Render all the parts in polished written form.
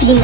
3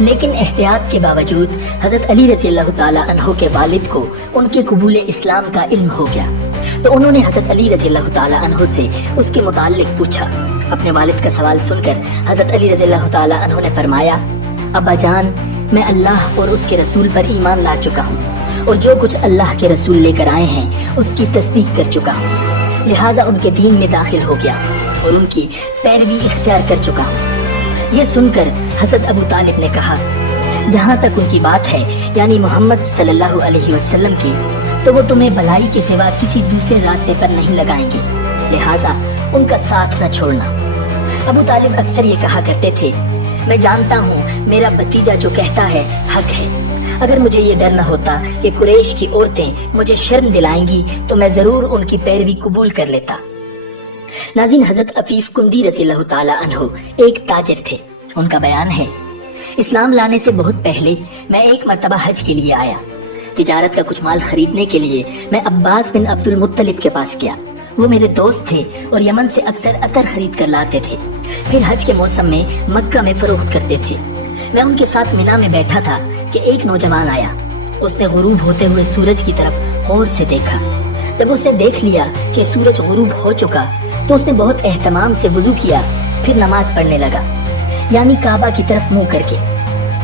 لیکن احتیاط کے باوجود حضرت علی رضی اللہ تعالیٰ عنہ کے والد کو ان کے قبول اسلام کا علم ہو گیا، تو انہوں نے حضرت علی رضی اللہ تعالیٰ عنہ سے اس کے متعلق پوچھا۔ اپنے والد کا سوال سن کر حضرت علی رضی اللہ تعالیٰ عنہ نے فرمایا، ابا جان، میں اللہ اور اس کے رسول پر ایمان لا چکا ہوں، اور جو کچھ اللہ کے رسول لے کر آئے ہیں اس کی تصدیق کر چکا ہوں، لہٰذا ان کے دین میں داخل ہو گیا اور ان کی پیروی اختیار کر چکا ہوں۔ یہ سن کر حضرت ابو طالب نے کہا، جہاں تک ان کی بات ہے یعنی محمد صلی اللہ علیہ وسلم کی، تو وہ تمہیں بھلائی کے سوا کسی دوسرے راستے پر نہیں لگائیں گے، لہٰذا ان کا ساتھ نہ چھوڑنا۔ ابو طالب اکثر یہ کہا کرتے تھے، میں جانتا ہوں میرا بھتیجا جو کہتا ہے حق ہے، اگر مجھے یہ ڈر نہ ہوتا کہ قریش کی عورتیں مجھے شرم دلائیں گی تو میں ضرور ان کی پیروی قبول کر لیتا۔ ناظرین، حضرت عفیف کندی رضی اللہ تعالیٰ عنہ ایک تاجر تھے۔ ان کا بیان ہے، اسلام لانے سے بہت پہلے میں ایک مرتبہ حج کے لیے آیا۔ تجارت کا کچھ مال خریدنے کے لیے میں عباس بن عبد المطلب کے پاس گیا۔ وہ میرے دوست تھے اور یمن سے اکثر عطر خرید کر لاتے تھے، پھر حج کے موسم میں مکہ میں فروخت کرتے تھے۔ میں ان کے ساتھ مینا میں بیٹھا تھا کہ ایک نوجوان آیا۔ اس نے غروب ہوتے ہوئے سورج کی طرف غور سے دیکھا۔ جب اس نے دیکھ لیا کہ سورج غروب ہو چکا تو اس نے بہت اہتمام سے وضو کیا، پھر نماز پڑھنے لگا، یعنی کعبہ کی طرف منہ کر کے۔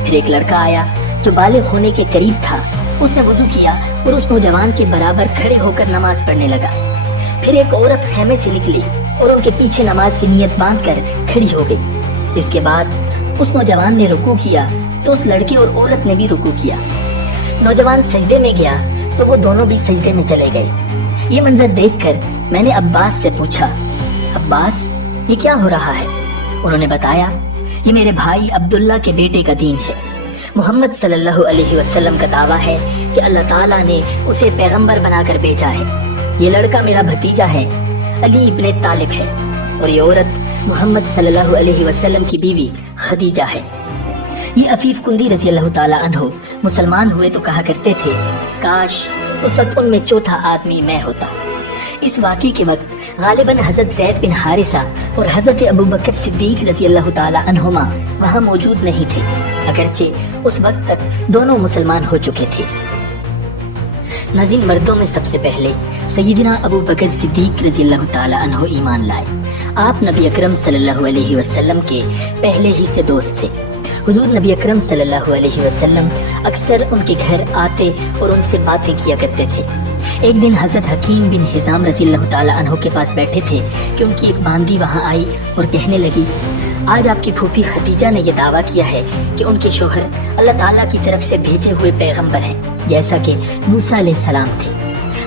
پھر ایک لڑکا آیا جو بالغ ہونے کے قریب تھا، اس نے وضو کیا اور اس نوجوان کے برابر کھڑے ہو کر نماز پڑھنے لگا۔ پھر ایک عورت خیمے سے نکلی اور ان کے پیچھے نماز کی نیت باندھ کر کھڑی ہو گئی۔ اس کے بعد اس نوجوان نے رکوع کیا تو اس لڑکے اور عورت نے بھی رکوع کیا۔ نوجوان سجدے میں گیا تو وہ دونوں بھی سجدے میں چلے گئے۔ یہ منظر دیکھ کر میں نے عباس سے پوچھا، عباس، یہ کیا ہو رہا ہے؟ انہوں نے بتایا، یہ میرے بھائی عبداللہ کے بیٹے کا دین ہے۔ محمد صلی اللہ علیہ وسلم کا دعویٰ ہے کہ اللہ تعالیٰ نے اسے پیغمبر بنا کر بھیجا ہے۔ یہ لڑکا میرا بھتیجا ہے، علی ابن طالب ہے، اور یہ عورت محمد صلی اللہ علیہ وسلم کی بیوی خدیجہ ہے۔ یہ عفیف کندی رضی اللہ تعالیٰ عنہ مسلمان ہوئے تو کہا کرتے تھے، کاش اس وقت ان میں چوتھا آدمی میں ہوتا۔ اس واقعے کے وقت غالباً حضرت زید بن حارثہ اور حضرت ابو بکر صدیق رضی اللہ تعالیٰ عنہما وہاں موجود نہیں تھے، اگرچہ اس وقت تک دونوں مسلمان ہو چکے تھے۔ ناظرین، مردوں میں سب سے پہلے سیدنا ابو بکر صدیق رضی اللہ تعالیٰ عنہ ایمان لائے۔ آپ نبی اکرم صلی اللہ علیہ وسلم کے پہلے ہی سے دوست تھے۔ حضور نبی اکرم صلی اللہ علیہ وسلم اکثر ان کے گھر آتے اور ان سے باتیں کیا کرتے تھے۔ ایک دن حضرت حکیم بن حزام رضی اللہ تعالیٰ عنہ کے پاس بیٹھے تھے کہ ان کی ایک باندی وہاں آئی اور کہنے لگی، آج آپ کی پھوپھی خدیجہ نے یہ دعویٰ کیا ہے کہ ان کے شوہر اللہ تعالیٰ کی طرف سے بھیجے ہوئے پیغمبر ہیں، جیسا کہ موسیٰ علیہ السلام تھے۔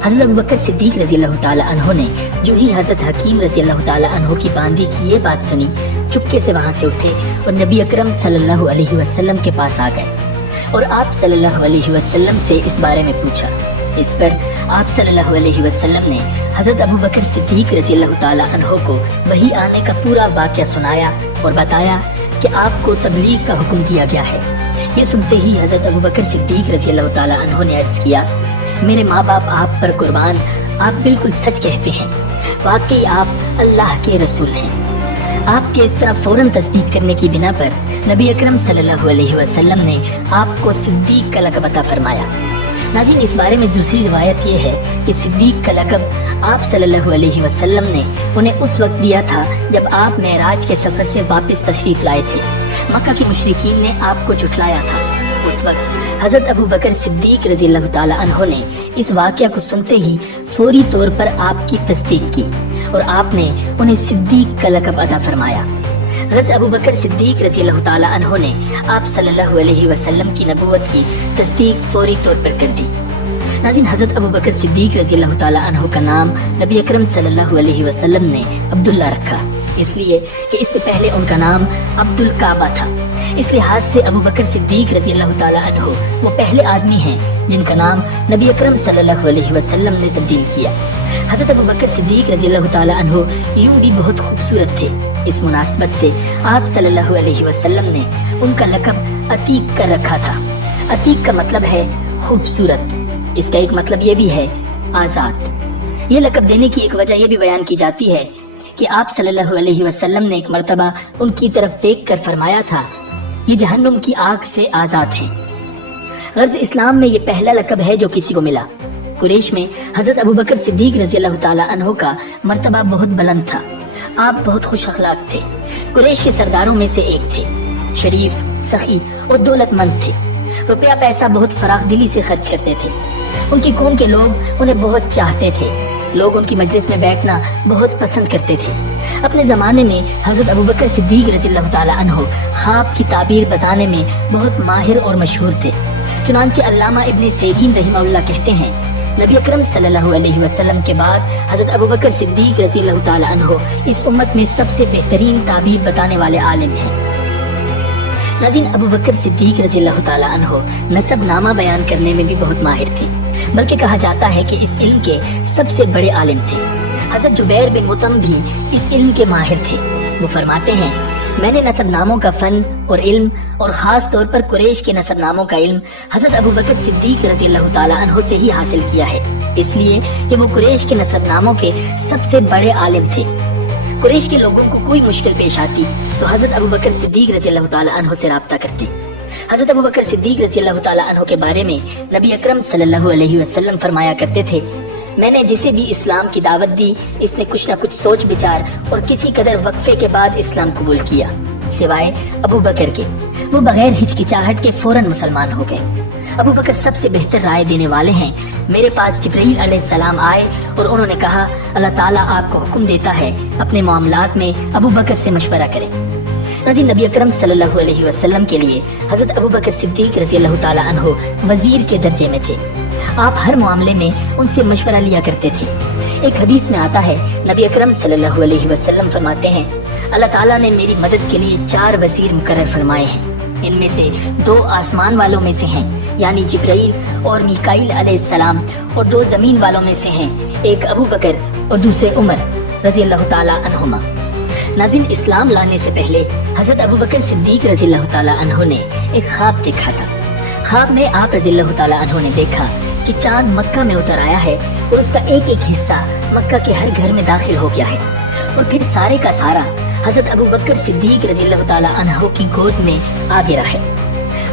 حضرت ابوبکر صدیق رضی اللہ تعالیٰ عنہ نے جو ہی حضرت حکیم رضی اللہ تعالیٰ عنہ کی باندی کی یہ بات سنی، چپکے سے وہاں سے اٹھے اور نبی اکرم صلی اللہ علیہ وسلم کے پاس آ گئے اور آپ صلی اللہ علیہ وسلم سے اس بارے میں پوچھا۔ اس پر آپ صلی اللہ علیہ وسلم نے حضرت ابوبکر صدیق رضی اللہ تعالیٰ عنہ کو وحی آنے کا پورا واقعہ سنایا اور بتایا کہ آپ کو تبلیغ کا حکم دیا گیا ہے۔ یہ سنتے ہی حضرت ابوبکر صدیق رضی اللہ تعالیٰ عنہ نے عرض کیا، میرے ماں باپ آپ پر قربان، آپ بالکل سچ کہتے ہیں، واقعی آپ اللہ کے رسول ہیں۔ آپ کے اس طرح فوراً تصدیق کرنے کی بنا پر نبی اکرم صلی اللہ علیہ وسلم نے آپ کو صدیق کا لقب عطا فرمایا۔ ناظرین، اس بارے میں دوسری روایت یہ ہے کہ صدیق کا لقب آپ صلی اللہ علیہ وسلم نے انہیں اس وقت دیا تھا جب آپ معراج کے سفر سے واپس تشریف لائے تھے۔ مکہ کے مشرکین نے آپ کو جھٹلایا تھا۔ اس وقت حضرت ابو بکر صدیق رضی اللہ تعالیٰ عنہ نے اس واقعہ کو سنتے ہی فوری طور پر آپ کی تصدیق کی اور آپ نے انہیں صدیق کا لقب عطا فرمایا۔ حضرت ابو بکر صدیق رضی اللہ تعالیٰ عنہ نے آپ صلی اللہ علیہ وسلم کی نبوت کی تصدیق فوری طور پر کر دی۔ ناظرین، حضرت ابو بکر صدیق رضی اللہ تعالیٰ عنہ کا نام نبی اکرم صلی اللہ علیہ وسلم نے عبداللہ رکھا، اس لیے کہ اس سے پہلے ان کا نام عبد الکعبہ تھا۔ اس لحاظ سے ابو بکر صدیق رضی اللہ تعالیٰ عنہ وہ پہلے آدمی ہیں جن کا نام نبی اکرم صلی اللہ علیہ وسلم نے تبدیل کیا۔ حضرت ابو بکر صدیق رضی اللہ تعالیٰ عنہ یوں بھی بہت خوبصورت تھے۔ اس مناسبت سے آپ صلی اللہ علیہ وسلم نے ان کا لقب عتیق کر رکھا تھا۔ عتیق کا مطلب ہے خوبصورت، اس کا ایک مطلب یہ بھی ہے آزاد۔ یہ لقب دینے کی ایک وجہ یہ بھی بیان کی جاتی ہے کہ آپ صلی اللہ علیہ وسلم نے ایک مرتبہ ان کی طرف دیکھ کر فرمایا تھا، یہ جہنم کی آگ سے آزاد ہیں۔ غرض اسلام میں یہ پہلا لقب ہے جو کسی کو ملا۔ قریش میں حضرت ابوبکر صدیق رضی اللہ تعالیٰ عنہ کا مرتبہ بہت بلند تھا۔ آپ بہت خوش اخلاق تھے، قریش کے سرداروں میں سے ایک تھے، شریف، سخی اور دولت مند تھے، روپیہ پیسہ بہت فراخ دلی سے خرچ کرتے تھے۔ ان کی قوم کے لوگ انہیں بہت چاہتے تھے، لوگ ان کی مجلس میں بیٹھنا بہت پسند کرتے تھے۔ اپنے زمانے میں حضرت ابوبکر صدیق رضی اللہ تعالیٰ عنہ خواب کی تعبیر بتانے میں بہت ماہر اور مشہور تھے۔ چنانچہ علامہ ابن سیرین رحمہ اللہ کہتے ہیں، نبی اکرم صلی اللہ علیہ وسلم کے بعد حضرت ابوبکر صدیق رضی اللہ تعالیٰ عنہ اس امت میں سب سے بہترین تعبیر بتانے والے عالم ہیں۔ ناظرین، ابوبکر صدیق رضی اللہ تعالیٰ عنہ نسب نامہ بیان کرنے میں بھی بہت ماہر تھے، بلکہ کہا جاتا ہے کہ اس علم کے سب سے بڑے عالم تھے۔ حضرت جبیر بن مطعم بھی اس علم کے ماہر تھے۔ وہ فرماتے ہیں، میں نے نسب ناموں کا فن اور علم، اور خاص طور پر قریش کے نسب ناموں کا علم حضرت ابوبکر صدیق رضی اللہ تعالیٰ عنہ سے ہی حاصل کیا ہے، اس لیے کہ وہ قریش کے نسب ناموں کے سب سے بڑے عالم تھے۔ قریش کے لوگوں کو کوئی مشکل پیش آتی تو حضرت ابوبکر صدیق رضی اللہ تعالیٰ عنہ سے رابطہ کرتے۔ حضرت ابوبکر صدیق رضی اللہ تعالیٰ عنہ کے بارے میں نبی اکرم صلی اللہ علیہ وسلم فرمایا کرتے تھے، میں نے جسے بھی اسلام کی دعوت دی، اس نے کچھ نہ کچھ سوچ بچار اور کسی قدر وقفے کے بعد اسلام قبول کیا، سوائے ابو بکر کے۔ وہ بغیر ہچکچاہٹ کے فوراً مسلمان ہو گئے۔ ابو بکر سب سے بہتر رائے دینے والے ہیں۔ میرے پاس جبرائیل علیہ السلام آئے اور انہوں نے کہا، اللہ تعالیٰ آپ کو حکم دیتا ہے اپنے معاملات میں ابو بکر سے مشورہ کریں۔ نبی اکرم صلی اللہ علیہ وسلم کے لیے حضرت ابو بکر صدیق رضی اللہ تعالیٰ عنہ وزیر کے درجے میں تھے۔ آپ ہر معاملے میں ان سے مشورہ لیا کرتے تھے۔ ایک حدیث میں آتا ہے، نبی اکرم صلی اللہ علیہ وسلم فرماتے ہیں، اللہ تعالیٰ نے میری مدد کے لیے 4 وزیر مقرر فرمائے ہیں، ان میں سے 2 آسمان والوں میں سے ہیں، یعنی جبرائیل اور میکائیل علیہ السلام، اور 2 زمین والوں میں سے ہیں، ایک ابو بکر اور دوسرے عمر رضی اللہ تعالیٰ عنہما۔ ناظرین، اسلام لانے سے پہلے حضرت ابوبکر صدیق رضی اللہ تعالیٰ عنہ نے ایک خواب دیکھا تھا۔ خواب میں آپ رضی اللہ تعالیٰ عنہ نے دیکھا کہ چاند مکہ میں اتر آیا ہے اور اس کا ایک ایک حصہ مکہ کے ہر گھر میں داخل ہو گیا ہے، اور پھر سارے کا سارا حضرت ابوبکر صدیق رضی اللہ تعالیٰ عنہ کی گود میں آ گرا ہے۔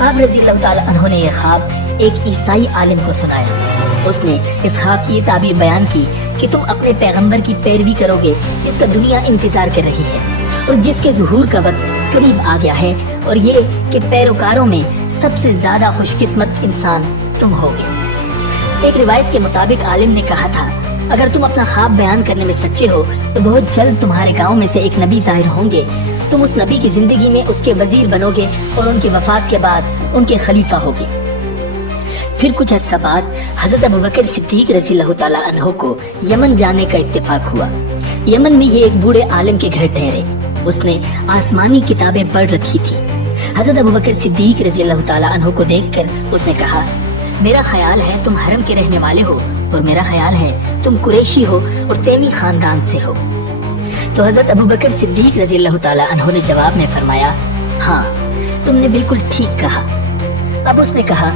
آپ رضی اللہ تعالیٰ عنہ نے یہ خواب ایک عیسائی عالم کو سنایا۔ اس نے اس خواب کی یہ تعبیر بیان کی کہ تم اپنے پیغمبر کی پیروی کرو گے، اس کا دنیا انتظار کر رہی ہے، اور جس کے ظہور کا وقت قریب آ گیا ہے، اور یہ کہ پیروکاروں میں سب سے زیادہ خوش قسمت انسان تم ہوگے۔ ایک روایت کے مطابق عالم نے کہا تھا، اگر تم اپنا خواب بیان کرنے میں سچے ہو تو بہت جلد تمہارے گاؤں میں سے ایک نبی ظاہر ہوں گے، تم اس نبی کی زندگی میں اس کے وزیر بنو گے اور ان کی وفات کے بعد ان کے خلیفہ ہوگے۔ پھر کچھ عرصہ بعد حضرت ابوبکر صدیق رضی اللہ تعالیٰ عنہ کو یمن جانے کا اتفاق ہوا۔ یمن میں یہ ایک بوڑھے عالم کے گھر ٹھہرے۔ اس نے آسمانی کتابیں پڑھ رکھی تھی۔ حضرت ابوبکر صدیق رضی اللہ تعالیٰ عنہ کو دیکھ کر اس نے کہا، میرا خیال ہے تم حرم کے رہنے والے ہو، اور میرا خیال ہے تم قریشی ہو اور تیمی خاندان سے ہو۔ تو حضرت ابوبکر صدیق رضی اللہ تعالیٰ عنہ نے جواب میں فرمایا، ہاں تم نے بالکل ٹھیک کہا۔ اب اس نے کہا،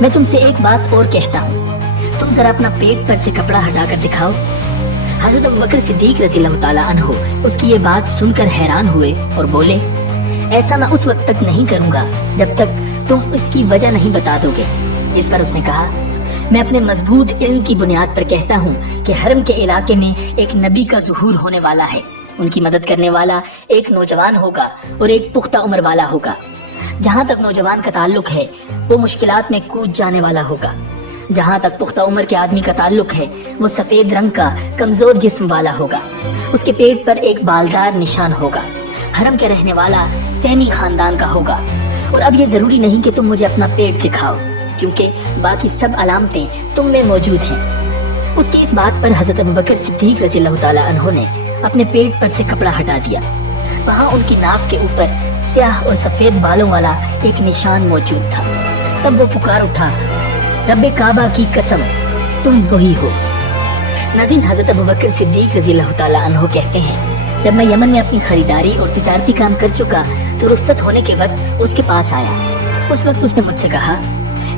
میں تم سے ایک بات اور کہتا ہوں، تم ذرا اپنا پیٹ پر سے کپڑا ہٹا کر دکھاؤ۔ حضرت ابوبکر صدیق رضی اللہ تعالیٰ عنہ اس کی یہ بات سن کر حیران ہوئے اور بولے، ایسا میں اس وقت تک نہیں کروں گا جب تک تم اس کی وجہ نہیں بتا دو گے۔ اس پر اس نے کہا، میں اپنے مضبوط علم کی بنیاد پر کہتا ہوں کہ حرم کے علاقے میں ایک نبی کا ظہور ہونے والا ہے، ان کی مدد کرنے والا ایک نوجوان ہوگا اور ایک پختہ عمر والا ہوگا۔ جہاں تک نوجوان کا تعلق ہے وہ مشکلات میں کود جانے والا ہوگا، جہاں تک پختہ عمر کے آدمی کا تعلق ہے وہ سفید رنگ کا کمزور جسم والا ہوگا، اس کے پیٹ پر ایک بالدار نشان ہوگا، حرم کے رہنے والا تیمی خاندان کا ہوگا۔ اور اب یہ ضروری نہیں کہ تم مجھے اپنا پیٹ دکھاؤ، کیونکہ باقی سب علامتیں تم میں موجود ہیں۔ اس کی اس بات پر حضرت ابوبکر صدیق رضی اللہ تعالیٰ عنہ نے اپنے پیٹ پر سے کپڑا ہٹا دیا۔ وہاں ان کی ناف کے اوپر سیاہ اور سفید بالوں والا ایک نشان موجود تھا۔ تب وہ پکار اٹھا، رب کعبہ کی قسم تم وہی ہو۔ ناظرین، حضرت ابوبکر صدیق رضی اللہ تعالیٰ عنہ کہتے ہیں، جب میں یمن میں اپنی خریداری اور تجارتی کام کر چکا تو رخصت ہونے کے وقت اس کے پاس آیا۔ اس وقت اس نے مجھ سے کہا،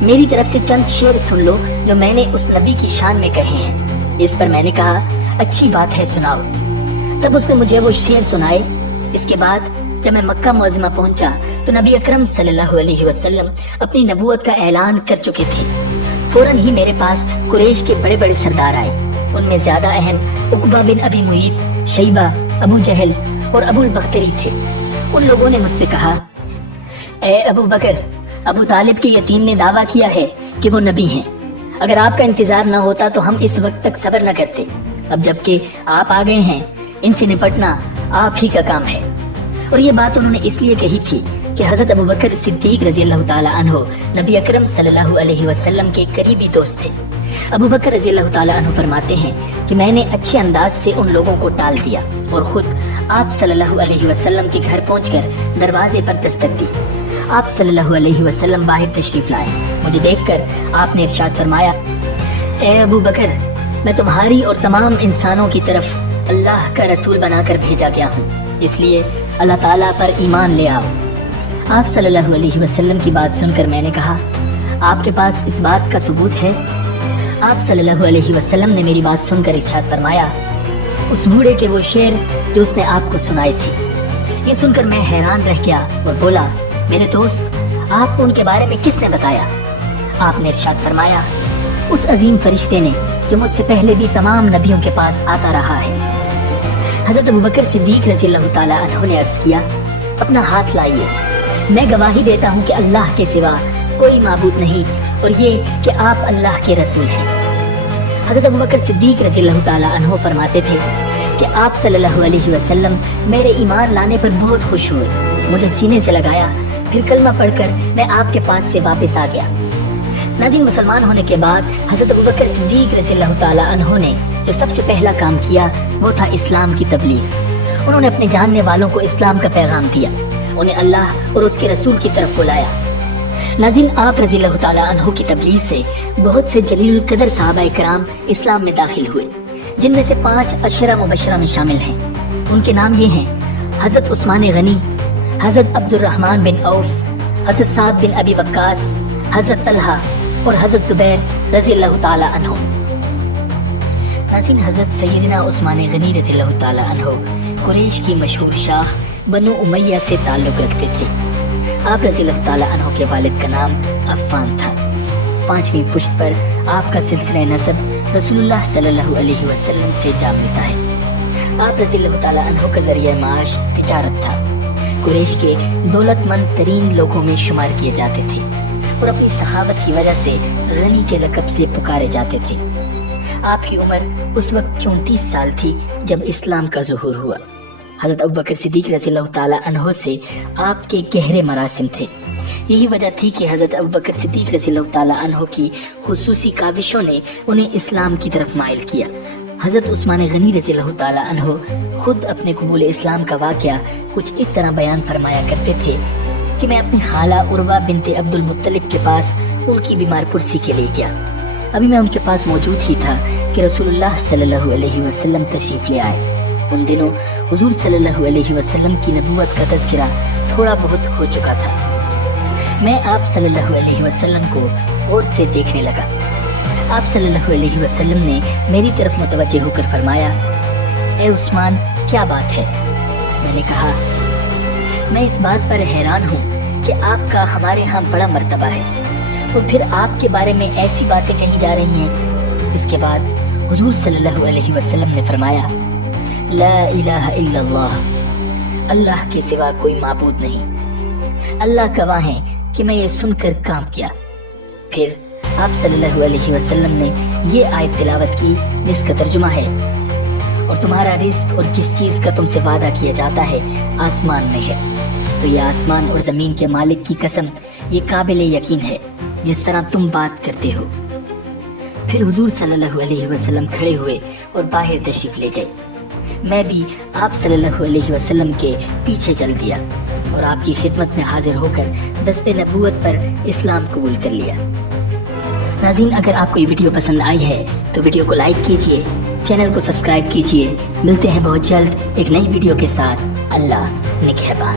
میری طرف سے چند شعر سن لو جو میں نے اس نبی کی شان میں کہے ہیں۔ اس پر میں نے کہا، اچھی بات ہے، سناؤ۔ تب اس نے مجھے وہ شعر سنائے۔ اس کے بعد جب میں مکہ معظمہ پہنچا تو نبی اکرم صلی اللہ علیہ وسلم اپنی نبوت کا اعلان کر چکے تھے۔ فوراً ہی میرے پاس قریش کے بڑے بڑے سردار آئے۔ ان میں زیادہ اہم عقبہ بن ابی معیط، شیبہ، ابو جہل اور ابو البختری تھے۔ ان لوگوں نے مجھ سے کہا، اے ابو بکر، ابو طالب کے یتیم نے دعویٰ کیا ہے کہ وہ نبی ہیں۔ اگر آپ کا انتظار نہ ہوتا تو ہم اس وقت تک صبر نہ کرتے۔ اب جبکہ آپ آ گئے ہیں، ان سے نپٹنا آپ ہی کا کام ہے۔ اور یہ بات انہوں نے اس لیے کہی تھی کہ حضرت ابو بکر صدیق رضی اللہ تعالی عنہ نبی اکرم صلی اللہ علیہ وسلم کے قریبی دوست تھے۔ ابو بکر رضی اللہ تعالی عنہ فرماتے ہیں کہ میں نے اچھے انداز سے ان لوگوں کو ٹال دیا اور خود آپ صلی اللہ علیہ وسلم کے گھر پہنچ کر دروازے پر دستک دی۔ آپ صلی اللہ علیہ وسلم باہر تشریف لائے۔ مجھے دیکھ کر آپ نے ارشاد فرمایا، اے ابو بکر، میں تمہاری اور تمام انسانوں کی طرف اللہ کا رسول بنا کر بھیجا گیا ہوں، اس لیے اللہ تعالیٰ پر ایمان لے آؤ۔ آپ صلی اللہ علیہ وسلم کی بات سن کر میں نے کہا، آپ کے پاس اس بات کا ثبوت ہے؟ آپ صلی اللہ علیہ وسلم نے میری بات سن کر ارشاد فرمایا، اس بوڑھے کے وہ شعر جو اس نے آپ کو سنائے تھے۔ یہ سن کر میں حیران رہ گیا اور بولا، میرے دوست، آپ کو ان کے بارے میں کس نے بتایا؟ آپ نے ارشاد فرمایا، اس عظیم فرشتے نے جو مجھ سے پہلے بھی تمام نبیوں کے پاس آتا رہا ہے۔ حضرت ابوبکر صدیق رضی اللہ تعالیٰ عنہ نے عرض کیا، اپنا ہاتھ لائیے، میں گواہی دیتا ہوں کہ اللہ کے سوا کوئی معبود نہیں اور یہ کہ آپ اللہ کے رسول ہیں۔ حضرت ابوبکر صدیق رضی اللہ تعالیٰ عنہ فرماتے تھے کہ آپ صلی اللہ علیہ وسلم میرے ایمان لانے پر بہت خوش ہوئے، مجھے سینے سے لگایا، پھر کلمہ پڑھ کر میں آپ کے پاس سے واپس آ گیا۔ ناظرین، مسلمان ہونے کے بعد حضرت ابوبکر صدیق رضی اللہ تعالیٰ عنہ نے جو سب سے پہلا کام کیا وہ تھا اسلام کی تبلیغ۔ انہوں نے اپنے جاننے والوں کو اسلام کا پیغام دیا، انہیں اللہ اور اس کے رسول کی طرف بلایا۔ ناظرین، آپ رضی اللہ تعالیٰ عنہ کی تبلیغ سے بہت سے جلیل القدر صحابہ کرام اسلام میں داخل ہوئے، جن میں سے 5 عشرہ مبشرہ میں شامل ہیں۔ ان کے نام یہ ہیں: حضرت عثمان غنی، حضرت عبد الرحمن بن عوف، حضرت سعد بن ابی وقاص، حضرت طلحہ اور حضرت زبیر رضی اللہ تعالیٰ عنہ۔ ناظرین، حضرت سیدنا عثمان غنی رضی اللہ تعالیٰ عنہ قریش کی مشہور شاخ بنو امیہ سے تعلق رکھتے تھے۔ آپ رضی اللہ تعالیٰ عنہ کے والد کا نام عفان تھا۔ 5ویں پشت پر آپ کا سلسلہ نسب رسول اللہ صلی اللہ علیہ وسلم سے جا ملتا ہے۔ آپ رضی اللہ تعالیٰ عنہ کا ذریعہ معاش تجارت تھا۔ قریش کے دولت مند ترین لوگوں میں شمار کیے جاتے تھے اور اپنی سخاوت کی وجہ سے غنی کے لقب سے پکارے جاتے تھے۔ آپ کی عمر اس وقت 34 سال تھی جب اسلام کا ظہور ہوا۔ حضرت ابوبکر صدیق رضی اللہ تعالیٰ عنہ سے آپ کے گہرے مراسم تھے۔ یہی وجہ تھی کہ حضرت ابوبکر صدیق رضی اللہ تعالیٰ عنہ کی خصوصی کاوشوں نے انہیں اسلام کی طرف مائل کیا۔ حضرت عثمان غنی رضی اللہ تعالیٰ عنہ خود اپنے قبول اسلام کا واقعہ کچھ اس طرح بیان فرمایا کرتے تھے کہ میں اپنی خالہ عروہ بنت عبد المطلب کے پاس ان کی بیمار پرسی کے لیے گیا۔ ابھی میں ان کے پاس موجود ہی تھا کہ رسول اللہ صلی اللہ علیہ وسلم تشریف لے آئے۔ ان دنوں حضور صلی اللہ علیہ وسلم کی نبوت کا تذکرہ تھوڑا بہت ہو چکا تھا۔ میں آپ صلی اللہ علیہ وسلم کو غور سے دیکھنے لگا۔ آپ صلی اللہ علیہ وسلم نے میری طرف متوجہ ہو کر فرمایا، اے عثمان، کیا بات ہے؟ میں نے کہا، میں اس بات پر حیران ہوں کہ آپ کا ہمارے ہاں بڑا مرتبہ ہے اور پھر آپ کے بارے میں ایسی باتیں کہی جا رہی ہیں۔ اس کے بعد حضور صلی اللہ علیہ وسلم نے فرمایا، لا الہ الا اللہ، اللہ کے سوا کوئی معبود نہیں۔ اللہ گواہ ہے کہ میں یہ سن کر کانپ گیا۔ پھر آپ صلی اللہ علیہ وسلم نے یہ آیت تلاوت کی جس کا ترجمہ ہے، اور تمہارا رزق اور جس چیز کا تم سے وعدہ کیا جاتا ہے آسمان میں ہے، تو یہ آسمان اور زمین کے مالک کی قسم، یہ قابل یقین ہے جس طرح تم بات کرتے ہو۔ پھر حضور صلی اللہ علیہ وسلم کھڑے ہوئے اور باہر تشریف لے گئے۔ میں بھی آپ صلی اللہ علیہ وسلم کے پیچھے چل دیا اور آپ کی خدمت میں حاضر ہو کر دست نبوت پر اسلام قبول کر لیا۔ ناظرین، اگر آپ کو یہ ویڈیو پسند آئی ہے تو ویڈیو کو لائک کیجئے، چینل کو سبسکرائب کیجئے۔ ملتے ہیں بہت جلد ایک نئی ویڈیو کے ساتھ۔ اللہ نگہبان۔